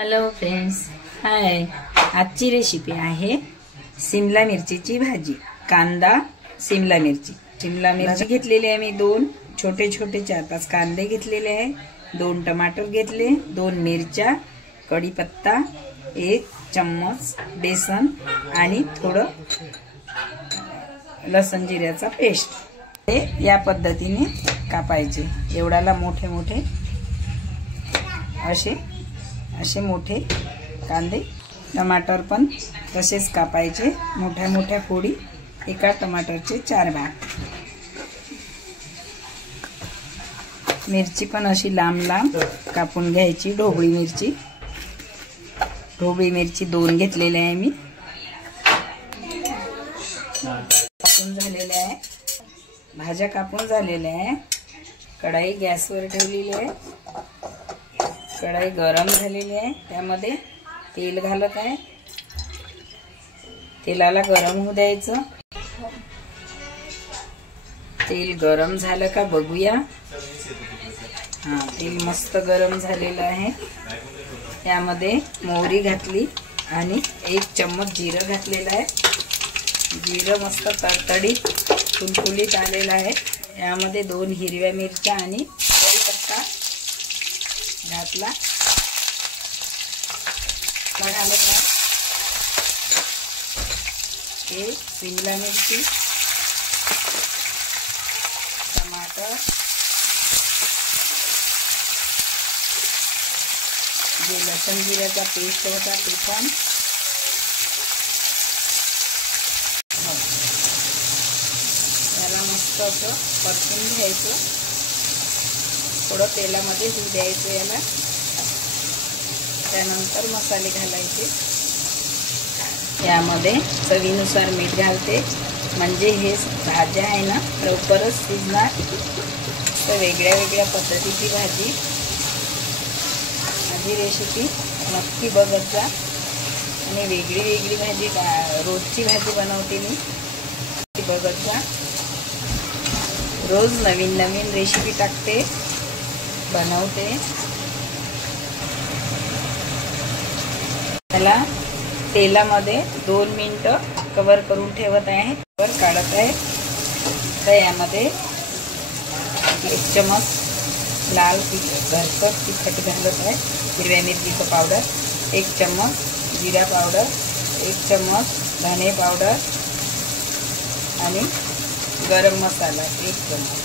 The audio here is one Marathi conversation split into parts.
हॅलो फ्रेंड्स, हाय. आजची रेसिपी आहे शिमला मिरचीची भाजी. कांदा, शिमला मिरची घेतलेली आहे मी. 2 छोटे छोटे 4-5 कांदे घेतलेले आहे. 2 टमाटर घेतले, 2 मिरच्या, कढीपत्ता, 1 चम्मच बेसन आणि थोडं लसूण जिऱ्याचा पेस्ट. हे या पद्धतीने कापायचे. एवढाला मोठे मोठे असे मोठे कांदे. टमाटर पण तसेच कापायचे. मोठ्या मोठ्या फोडी. एका टमाटरचे 4 भाग. मिरची पण अशी लांब लांब कापून घ्यायची. ढोबळी मिरची 2 घेतलेले आहे मी. कापून झालेले आहे. भाज्या कापून झालेल्या आहे. कढाई गॅसवर ठेवलेली आहे. कढाई गरम झालेली आहे. त्यामध्ये तेल घालत आहे. तेलाला गरम होऊ द्यायचं. तेल गरम झालं का बघूया. तेल मस्त गरम झालेलं आहे. यामध्ये मोहरी घातली आणि 1 चम्मच जिरं घातलेलं आहे. जिरं मस्त तडतडीत फुलफुलीत आलेलं आहे. यामध्ये 2 हिरव्या मिरच्या आणि कढीपत्ता घातला. घालत आहे. हे शिमला मिरची, टमाटर, जे लसूण जिऱ्याचा पेस्ट होता ते पण. याला मस्त असं परतून घ्यायचं. थोडं तेलामध्ये होऊ द्यायचं याला. त्यानंतर मसाले घालायचे. यामध्ये चवीनुसार मीठ घालते. म्हणजे हे भाज्या आहे ना लवकरच शिजणार. तर वेगळ्या वेगळ्या पद्धतीची भाजी. माझी रेसिपी नक्की बघत जा. आणि वेगळी वेगळी भाजी रोजची भाजी बनवते मी. बघत जा. रोज नवीन नवीन रेसिपी टाकते, बनवते. त्याला तेलामध्ये 2 मिनिटं कव्हर करून ठेवत आहे. कव्हर काढत आहे. तर यामध्ये 1 चम्मच लाल घरचं तिखट घालत आहे. हिरव्या मिरचीचं पावडर, 1 चम्मच जिरा पावडर, 1 चम्मच धने पावडर आणि गरम मसाला 1 चम्मच.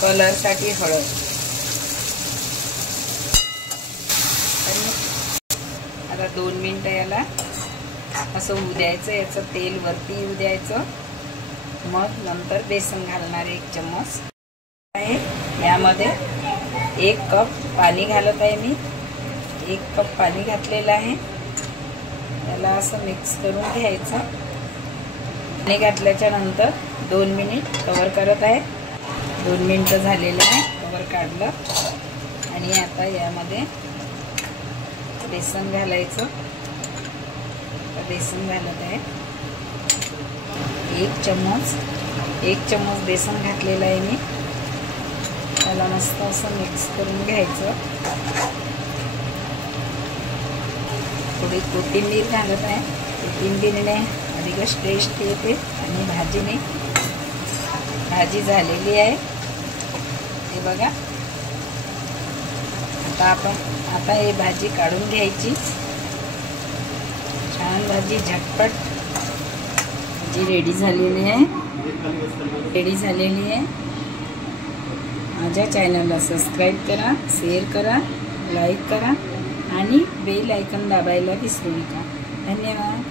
कलरसाठी हळद. आता 2 मिनिटं याला असं होऊ द्यायचं. याचं तेल वरती येऊ द्यायचं. मग नंतर बेसन घालणार 1 चम्मच आहे. यामध्ये 1 कप पाणी घालत आहे मी. 1 कप पाणी घातलेलं आहे. याला असं मिक्स करून घ्यायचं. पाणी घातल्याच्या नंतर 2 मिनिट कव्हर करत आहे. 2 मिनिटं झालेलं आहे. कव्हर काढलं. आणि आता यामध्ये बेसन घालायचं. बेसन घालत आहे. 1 चम्मच बेसन घातलेलं आहे मी. त्याला मस्त असं मिक्स करून घ्यायचं. थोडी कोथिंबीर घालत आहे. कोथिंबीरने अधिकच टेस्ट येते. आणि भाजी झालेली आहे. हे बघा. आता ही भाजी काढून घ्यायची. छान भाजी झटपट भाजी रेडी झालेली आहे. माझ्या चॅनलला सबस्क्राईब करा, शेअर करा, लाईक करा आणि बेल आयकॉन दाबायला विसरू नका. धन्यवाद.